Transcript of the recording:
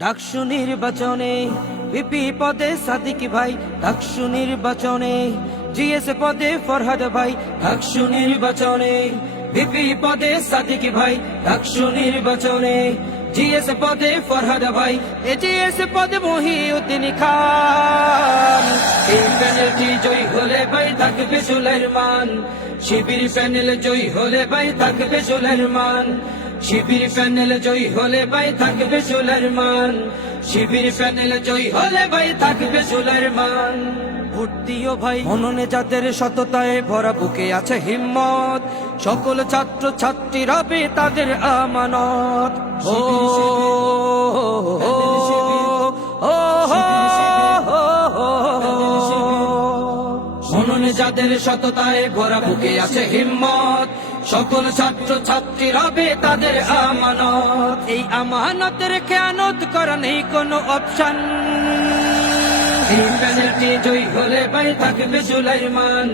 ডাকসু নির্বাচনে ভিপি পদে সাদিক ভাই, ডাকসু নির্বাচনে জিএস পদে ফরহাদ ভাই, ডাকসু নির্বাচনে ভিপি পদে সাদিক ভাই, ডাকসু নির্বাচনে জিএস পদে ফরহাদ ভাই, এজিএস পদে মহিউদ্দিন খান। এই প্যানেলটি জয়ী হলে ভাই থাকবে সুলাইমান, শিবির প্যানেল জয়ী হলে ভাই থাকবে সুলাইমান, শিবির প্যানেল জয়ী হলে ভাই থাকবে সুলাইমান, শিবির প্যানেল জয়ী হলে ভাই থাকবে সুলাইমান। ভোট দিও ভাই মননে যাদের সততায় ভরা, বুকে আছে হিম্মত, সকল ছাত্র ছাত্রী রবে তাদের আমানত। ও মননে যাদের সততায় ভরা, বুকে আছে হিম্মত, সকল ছাত্র ছাত্রী রবে তাদের আমানত। এই আমানতের খেয়ানত করা নেই কোনো অপশন। এই প্যানেলটি জয়ী হলে ভাই থাকবে সুলাইমান,